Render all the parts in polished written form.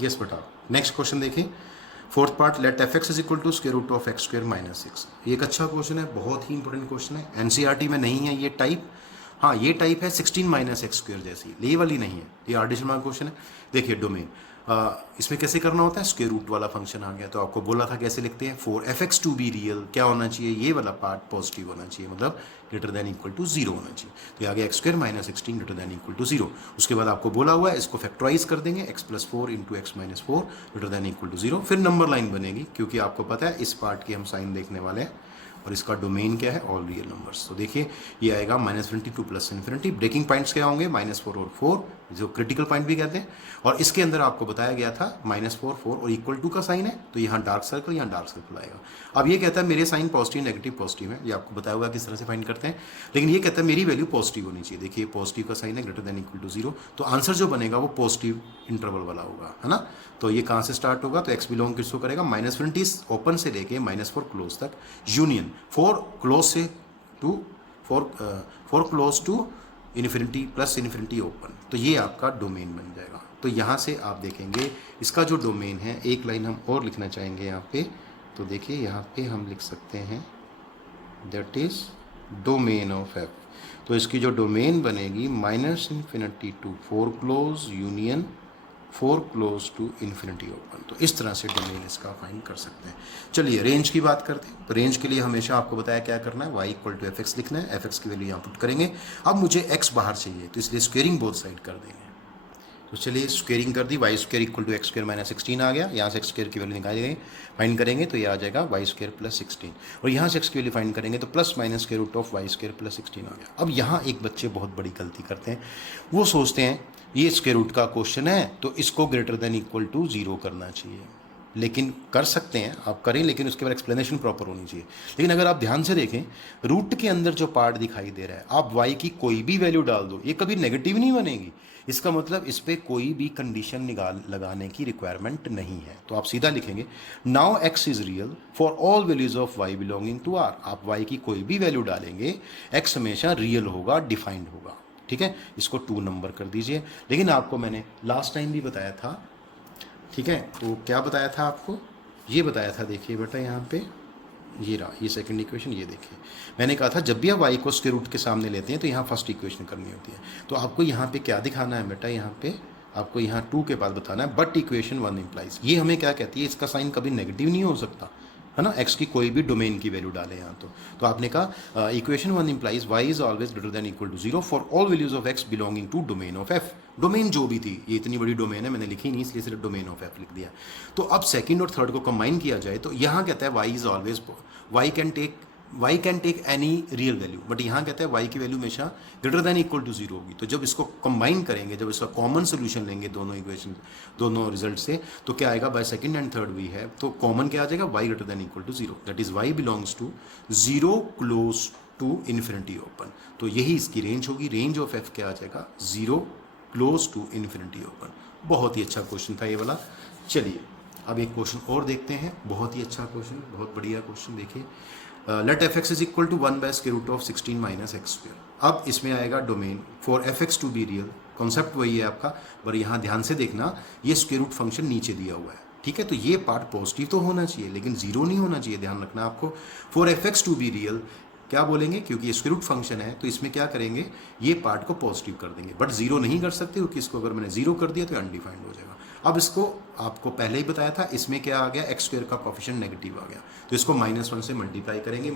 Yes बेटा। Next question देखिए, fourth part, let f x is equal to square root of x square minus 6। ये एक अच्छा question है, बहुत ही इंपॉर्टेंट क्वेश्चन है। एनसीईआरटी में नहीं है ये टाइप। हाँ, ये टाइप है 16 माइनस एक्स स्क्वायर जैसी, ये वाली नहीं है। ये आर्डिशनल क्वेश्चन है। देखिए डोमेन, इसमें कैसे करना होता है, स्क्वायर रूट वाला फंक्शन आ गया तो आपको बोला था कैसे लिखते हैं, for f x to be real क्या होना चाहिए, ये वाला पार्ट पॉजिटिव होना चाहिए, मतलब ग्रेटर देन इक्वल टू 0 होना चाहिए। तो ये आ गया x square minus 16 greater than equal to 0। उसके बाद आपको बोला हुआ है इसको फैक्टराइज कर देंगे, x plus 4 into x minus 4 greater than equal to 0। फिर नंबर लाइन बनेगी, क्योंकि आपको पता है इस पार्ट की हम साइन देखने वाले हैं और इसका डोमेन क्या है, ऑल रियल नंबर्स। तो देखिए ये आएगा -∞ टू +∞। ब्रेकिंग पॉइंट्स क्या होंगे, -4 और 4, जो क्रिटिकल पॉइंट भी कहते हैं। और इसके अंदर आपको बताया गया था -4 4 और इक्वल टू का साइन है, तो यहाँ डार्क सर्कल, यहाँ डार्क सर्कल आएगा। अब ये कहता है मेरे साइन पॉजिटिव नेगेटिव पॉजिटिव है, ये आपको बताया होगा किस तरह से फाइंड करते हैं। लेकिन ये कहता है मेरी वैल्यू पॉजिटिव होनी चाहिए। देखिए पॉजिटिव का साइन है, ग्रेटर देन इक्वल टू 0, तो आंसर जो बनेगा वो पॉजिटिव इंटरवल वाला होगा, है ना। तो ये कहाँ से स्टार्ट होगा, तो एक्स बिलोंग किसको करेगा, -20 ओपन से लेके -4 क्लोज तक, यूनियन 4 क्लोज से to 4 close to infinity plus infinity open. तो ये आपका डोमेन बन जाएगा। तो यहाँ से आप देखेंगे इसका जो डोमेन है, एक लाइन हम और लिखना चाहेंगे यहाँ पे। तो देखिए यहाँ पे हम लिख सकते हैं that is domain of f. तो इसकी जो डोमेन बनेगी -∞ to 4 close union 4 close to infinity open. तो इस तरह से डोमेन इसका फाइंड कर सकते हैं। चलिए रेंज की बात करते हैं। तो रेंज के लिए हमेशा आपको बताया क्या करना है, y equal to f x लिखना है, एफ एक्स की वैल्यू यहाँ पुट करेंगे। अब मुझे x बाहर चाहिए, तो इसलिए स्क्वेयरिंग बोथ साइड कर देंगे। तो चलिए स्क्वेयरिंग कर दी, Y square equal to X square minus 16 आ गया। यहाँ से एक्स स्क्वेयर की वैल्यू निकाली गई, फाइंड करेंगे तो ये आ जाएगा वाई स्क्वेयर प्लस 16। और यहाँ से एक्स की वैल्यू फाइंड करेंगे तो plus minus square root of y square plus 16 आ गया। अब यहाँ एक बच्चे बहुत बड़ी गलती करते हैं, वो सोचते हैं ये स्क्वेयर रूट का क्वेश्चन है तो इसको ग्रेटर देन इक्वल टू 0 करना चाहिए। लेकिन कर सकते हैं, आप करें, लेकिन उसके बाद एक्सप्लेनेशन प्रॉपर होनी चाहिए। लेकिन अगर आप ध्यान से देखें, रूट के अंदर जो पार्ट दिखाई दे रहा है, आप y की कोई भी वैल्यू डाल दो, ये कभी नेगेटिव नहीं बनेगी। इसका मतलब इस पर कोई भी कंडीशन लगाने की रिक्वायरमेंट नहीं है। तो आप सीधा लिखेंगे now x is real for all values of y belonging to r। आप y की कोई भी वैल्यू डालेंगे, x हमेशा रियल होगा, डिफाइंड होगा। ठीक है, इसको 2 नंबर कर दीजिए। लेकिन आपको मैंने लास्ट टाइम भी बताया था, ठीक है, तो क्या बताया था आपको, ये बताया था, देखिए बेटा यहाँ पे ये रहा, ये सेकंड इक्वेशन, ये देखिए मैंने कहा था जब भी आप y को स्क्वायर रूट के सामने लेते हैं तो यहाँ फर्स्ट इक्वेशन करनी होती है। तो आपको यहाँ पे क्या दिखाना है बेटा, यहाँ पे आपको यहाँ 2 के बाद बताना है बट इक्वेशन 1 इम्प्लाइज। ये हमें क्या कहती है, इसका साइन कभी नेगेटिव नहीं हो सकता, है ना। x की कोई भी डोमेन की वैल्यू डालें यहाँ तो आपने कहा equation 1 implies y is always greater than equal to 0 for all values of x belonging to domain of f। Domain जो भी थी, ये इतनी बड़ी डोमेन है, मैंने लिखी नहीं इसलिए सिर्फ डोमेन ऑफ f लिख दिया। तो अब सेकंड और थर्ड को कंबाइन किया जाए तो यहाँ कहता है y is always, y can take any real value, but यहाँ कहता है y की वैल्यू हमेशा ग्रेटर देन इक्वल टू 0 होगी। तो जब इसको कंबाइन करेंगे, जब इसका कॉमन सोल्यूशन लेंगे दोनों इक्वेशन, दोनों रिजल्ट से, तो क्या आएगा, बाय सेकंड एंड थर्ड भी है तो कॉमन क्या आ जाएगा, y greater than equal to 0, that is y belongs to 0 close to infinity open. तो यही इसकी रेंज होगी। रेंज ऑफ f क्या आ जाएगा, 0 क्लोज टू इन्फिनिटी ओपन। बहुत ही अच्छा क्वेश्चन था ये वाला। चलिए अब एक क्वेश्चन और देखते हैं, बहुत ही अच्छा क्वेश्चन, बहुत बढ़िया क्वेश्चन। देखिए let f x is equal to 1 by square root of 16 minus x square. अब इसमें आएगा domain for f x to be real, concept वही है आपका, पर यहाँ ध्यान से देखना ये स्क्वायर रूट फंक्शन नीचे दिया हुआ है, ठीक है। तो ये पार्ट पॉजिटिव तो होना चाहिए लेकिन 0 नहीं होना चाहिए, ध्यान रखना आपको। For f x to be real क्या बोलेंगे, क्योंकि ये स्क्वायर रूट फंक्शन है तो इसमें क्या करेंगे, ये पार्ट को पॉजिटिव कर देंगे, बट 0 नहीं कर सकते क्योंकि इसको अगर मैंने 0 कर दिया तो अनडिफाइंड हो जाएगा। अब इसको आपको पहले ही बताया था, इसमें क्या आ गया, एक्स स्क्वायर का कोफिशिएंट नेगेटिव आ गया, तो इसको -1 से मल्टीप्लाई करेंगे,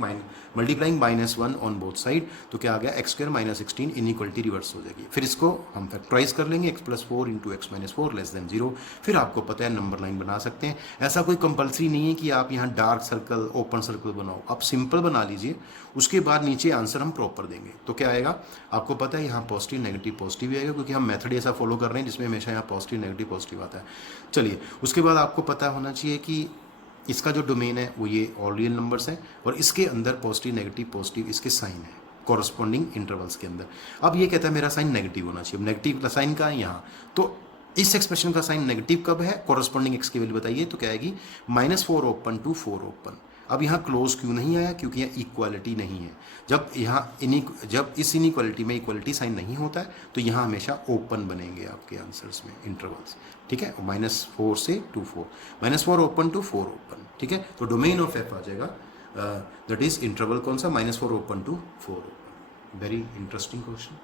मल्टीप्लाइंग -1 ऑन बोथ साइड, तो क्या आ गया, x square minus 16, inequality reverse हो जाएगी। फिर इसको हम फैक्टराइज कर लेंगे, x plus 4 into x minus 4 less than 0। फिर आपको पता है नंबर लाइन बना सकते हैं। ऐसा कोई कंपलसरी नहीं है कि आप यहाँ डार्क सर्कल ओपन सर्कल बनाओ, आप सिंपल बना लीजिए, उसके बाद नीचे आंसर हम प्रॉपर देंगे। तो क्या आएगा, आपको पता है यहाँ पॉजिटिव नेगेटिव पॉजिटिव ही आएगा, क्योंकि हम मेथड ऐसा फॉलो कर रहे हैं जिसमें हमेशा यहाँ पॉजिटिव नेगेटिव पॉजिटिव आता है। चलिए उसके बाद आपको पता होना चाहिए कि इसका जो डोमेन है वो ये ऑल रियल नंबर्स हैं और इसके अंदर पॉजिटिव नेगेटिव पॉजिटिव इसके साइन है कॉरस्पॉन्डिंग इंटरवल्स के अंदर। अब ये कहता है मेरा साइन नेगेटिव होना चाहिए, नेगेटिव साइन का है यहाँ, तो इस एक्सप्रेशन का साइन नेगेटिव कब है, कॉरस्पॉन्डिंग एक्स की वैल्यू बताइए, तो क्या आएगी, -4 ओपन टू 4 ओपन। अब यहाँ क्लोज क्यों नहीं आया? क्योंकि यहाँ इक्वालिटी नहीं है। जब इस इनइक्वालिटी में इक्वालिटी साइन नहीं होता है तो यहाँ हमेशा ओपन बनेंगे आपके आंसर्स में इंटरवल्स, ठीक है। -4 से 2 4, -4 ओपन टू 4 ओपन, ठीक है। तो डोमेन ऑफ एफ आ जाएगा, दैट इज इंटरवल कौन सा? -4 open to 4 open. Very interesting question.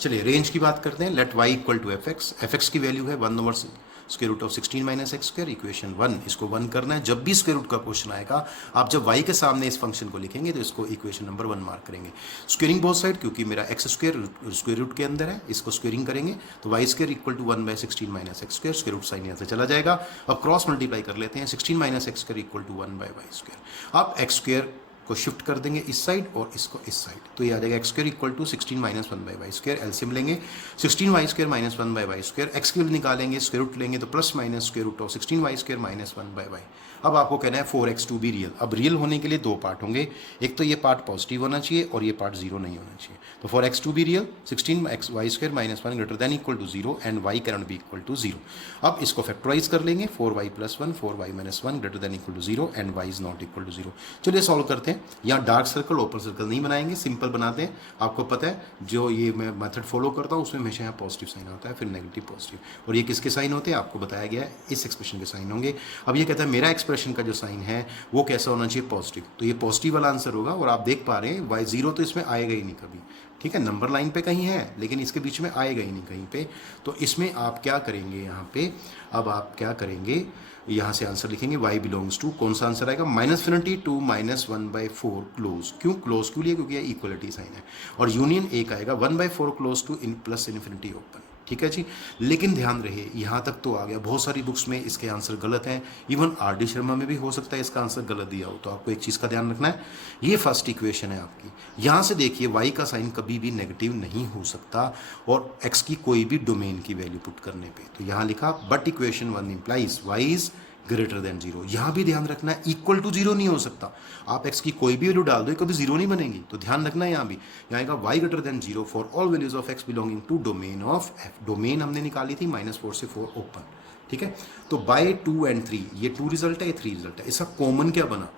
चलिए रेंज की बात करते हैं। Let y equal to f x की वैल्यू है 1/√16 - x²। इक्वेशन 1, इसको 1 करना है। जब भी स्क्वायर रूट का क्वेश्चन आएगा, आप जब y के सामने इस फंक्शन को लिखेंगे तो इसको इक्वेशन नंबर 1 मार्क करेंगे। स्क्वेयरिंग बोथ साइड, क्योंकि मेरा x² स्क्वायर रूट के अंदर है, इसको स्क्वेयरिंग करेंगे तो y² equal to 1/16 - x²। Square root sign यहाँ से चला जाएगा। अब क्रॉस मल्टीप्लाई कर लेते हैं। 16 - x² इक्वल टू 1/y²। अब x² को शिफ्ट कर देंगे इस साइड और इसको इस साइड, तो ये आ जाएगा x² equal to 16 - 1/y²। LCM लेंगे 16y² - 1/y²। x की वैल्यू निकालेंगे, स्क्वायर रूट लेंगे तो plus minus square root of 16y² - 1/y। अब आपको कहना है 4x2 भी रियल। अब रियल होने के लिए दो पार्ट होंगे, एक तो ये पार्ट पॉजिटिव होना चाहिए और ये पार्ट 0 नहीं होना चाहिए। तो 4x2 भी रियल, 16y² - 1 greater than equal to 0 and y can not be equal to 0। अब इसको फैक्टराइज कर लेंगे, 4y + 1 4y - 1 greater than equal to 0 and y is not equal to 0। चलिए सॉल्व करते हैं। यहाँ डार्क सर्कल ओपन सर्कल नहीं बनाएंगे, सिंपल बनाते हैं। आपको पता है जो ये मैं मेथड फॉलो करता हूँ उसमें हमेशा यहाँ पॉजिटिव साइन होता है, फिर नेगेटिव पॉजिटिव, और ये किसके साइन होते हैं आपको बताया गया है, इस एक्सप्रेशन के साइन होंगे। अब ये कहता है मेरा एक्सप्रेशन का जो साइन है वो कैसा होना चाहिए? पॉजिटिव। तो ये पॉजिटिव वाला आंसर होगा, और आप देख पा रहे हैं y0 तो इसमें आएगा ही नहीं कभी, ठीक है। नंबर लाइन पे कहीं है लेकिन इसके बीच में आएगा ही नहीं कहीं पे। तो इसमें आप क्या करेंगे यहाँ पे? अब आप क्या करेंगे, यहाँ से आंसर लिखेंगे y बिलोंग्स टू, कौन सा आंसर आएगा? -∞ टू -1/4 क्लोज। क्यों क्लोज क्यों लिए? क्योंकि ये इक्वलिटी साइन है। और यूनियन एक आएगा 1/4 क्लोज टू +∞ ओपन, ठीक है जी। लेकिन ध्यान रहे यहाँ तक तो आ गया। बहुत सारी बुक्स में इसके आंसर गलत हैं, इवन RD शर्मा में भी हो सकता है इसका आंसर गलत दिया हो। तो आपको एक चीज़ का ध्यान रखना है, ये फर्स्ट इक्वेशन है आपकी। यहाँ से देखिए y का साइन कभी भी नेगेटिव नहीं हो सकता, और x की कोई भी डोमेन की वैल्यू पुट करने पे। तो यहाँ लिखा but equation 1 implies y is greater than 0। यहाँ भी ध्यान रखना है इक्वल टू 0 नहीं हो सकता। आप x की कोई भी वैल्यू डाल दो कभी 0 नहीं बनेगी, तो ध्यान रखना है यहाँ भी। यहाँ आएगा y greater than 0 for all values of x belonging to domain of f। Domain हमने निकाली थी -4 से 4 ओपन, ठीक है। तो बाय 2 and 3, ये 2 रिजल्ट है, ये 3 रिजल्ट है। इसका कॉमन क्या बना?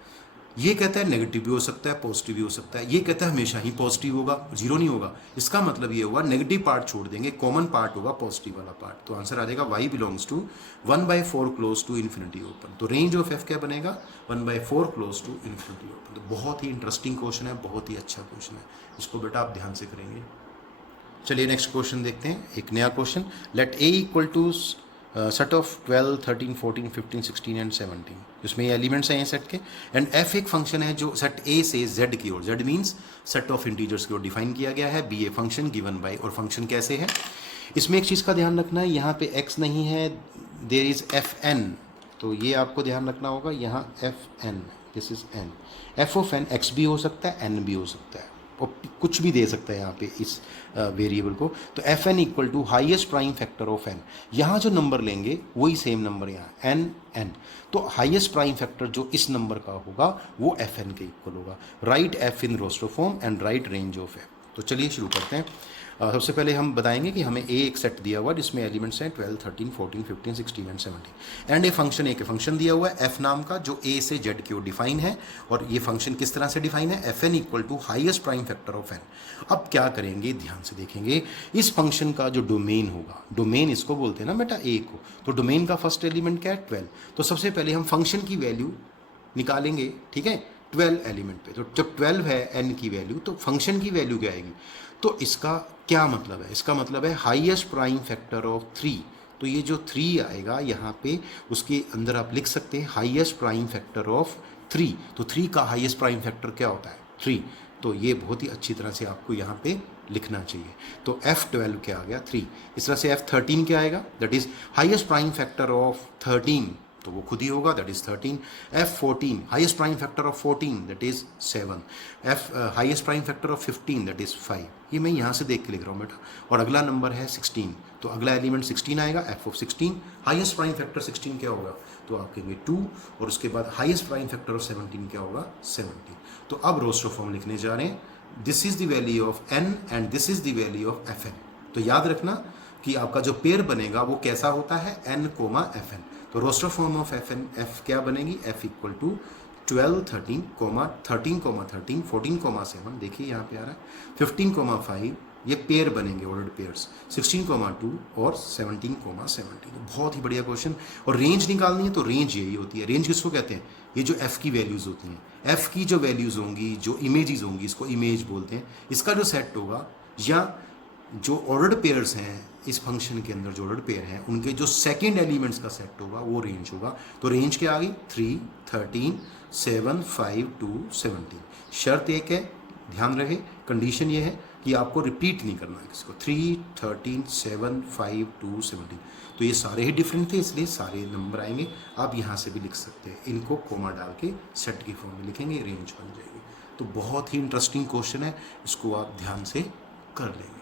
ये कहता है नेगेटिव भी हो सकता है, पॉजिटिव भी हो सकता है। ये कहता है हमेशा ही पॉजिटिव होगा, 0 नहीं होगा। इसका मतलब ये होगा नेगेटिव पार्ट छोड़ देंगे, कॉमन पार्ट होगा पॉजिटिव वाला पार्ट। तो आंसर आ जाएगा y belongs to 1/4 close to infinity open. तो रेंज ऑफ f क्या बनेगा? 1/4 क्लोज टू इन्फिनिटी ओपन। तो बहुत ही इंटरेस्टिंग क्वेश्चन है, बहुत ही अच्छा क्वेश्चन है। इसको बेटा आप ध्यान से करेंगे। चलिए नेक्स्ट क्वेश्चन देखते हैं, एक नया question. Let a equal to set of 12 13 14 15 16 and 17। इसमें ये एलिमेंट्स हैं ये सेट के, एंड f एक फंक्शन है जो सेट a से z की ओर, z means set of integers की ओर डिफाइन किया गया है। b a function given by, और फंक्शन कैसे है? इसमें एक चीज़ का ध्यान रखना है, यहाँ पे x नहीं है, देयर इज fn। तो ये आपको ध्यान रखना होगा, यहाँ fn, this is n। f of n x भी हो सकता है, n भी हो सकता है, और कुछ भी दे सकता है यहाँ पे इस वेरिएबल को। तो f n equal to highest prime factor of n. यहाँ जो नंबर लेंगे वही सेम नंबर यहाँ एन एन। तो हाईएस्ट प्राइम फैक्टर जो इस नंबर का होगा वो एफ एन के इक्वल होगा। Write f in roster form and write range of f. तो चलिए शुरू करते हैं। सबसे पहले हम बताएंगे कि हमें एक सेट दिया हुआ जिसमें एलिमेंट्स हैं 12 13 14 15 16 एंड 17, एंड एक फंक्शन दिया हुआ है एफ नाम का जो ए से जेड की ओर डिफाइन है। और ये फंक्शन किस तरह से डिफाइन है? F n equal to highest prime factor of n. अब क्या करेंगे, ध्यान से देखेंगे। इस फंक्शन का जो डोमेन होगा, डोमेन इसको बोलते हैं ना बेटा ए को, तो डोमेन का फर्स्ट एलिमेंट क्या है? 12। तो सबसे पहले हम फंक्शन की वैल्यू निकालेंगे, ठीक है, 12 एलिमेंट पे। तो जब 12 है एन की वैल्यू, तो फंक्शन की वैल्यू क्या आएगी? तो इसका क्या मतलब है? इसका मतलब है हाईएस्ट प्राइम फैक्टर ऑफ 3। तो ये जो 3 आएगा यहाँ पे, उसके अंदर आप लिख सकते हैं हाईएस्ट प्राइम फैक्टर ऑफ 3। तो 3 का हाईएस्ट प्राइम फैक्टर क्या होता है? 3। तो ये बहुत ही अच्छी तरह से आपको यहाँ पे लिखना चाहिए। तो F12 क्या आ गया? 3। इस तरह से F13 क्या आएगा? That is highest prime factor of 13, तो वो खुद ही होगा, that is 13। F14 highest prime factor of 14, that is 7। Highest prime factor of 15, that is 5। ये मैं यहाँ से देख के लिख रहा हूँ बेटा। और अगला नंबर है 16, तो अगला एलिमेंट 16 आएगा, F of 16। Highest prime factor 16 क्या होगा? तो आप कहेंगे 2, और उसके बाद हाईएस्ट प्राइम फैक्टर ऑफ 17 क्या होगा? 17। तो अब रोस्टर फॉर्म लिखने जा रहे हैं, this is the value of n and this is the value of fn। तो याद रखना कि आपका जो पेयर बनेगा वो कैसा होता है? n, fn। तो roster form of fn, f क्या बनेगी? f इक्वल टू 12 13 13 13 14 7, देखिए यहाँ पे आ रहा है 15 5, ये पेयर बनेंगे ऑर्डर्ड पेयर्स, 16 2 और 17 17। बहुत ही बढ़िया क्वेश्चन। और रेंज निकालनी है तो रेंज यही होती है। रेंज किसको कहते हैं? ये जो एफ की वैल्यूज़ होती हैं, एफ की जो वैल्यूज़ होंगी, जो इमेजेस होंगी, इसको इमेज बोलते हैं। इसका जो सेट होगा या जो ऑर्डर्ड पेयर्स हैं इस फंक्शन के अंदर, जो ऑर्डर्ड पेयर हैं उनके जो सेकेंड एलिमेंट्स का सेट होगा वो रेंज होगा। तो रेंज क्या आ गई? 3 13 7 5 2 17। शर्त एक है, ध्यान रहे, कंडीशन ये है कि आपको रिपीट नहीं करना है किसी को। 3 13 7 5 2 17। तो ये सारे ही डिफरेंट थे, इसलिए सारे नंबर आएंगे। आप यहाँ से भी लिख सकते हैं, इनको कोमा डाल के सेट की फॉर्म में लिखेंगे, रेंज बन जाएगी। तो बहुत ही इंटरेस्टिंग क्वेश्चन है, इसको आप ध्यान से कर लेंगे।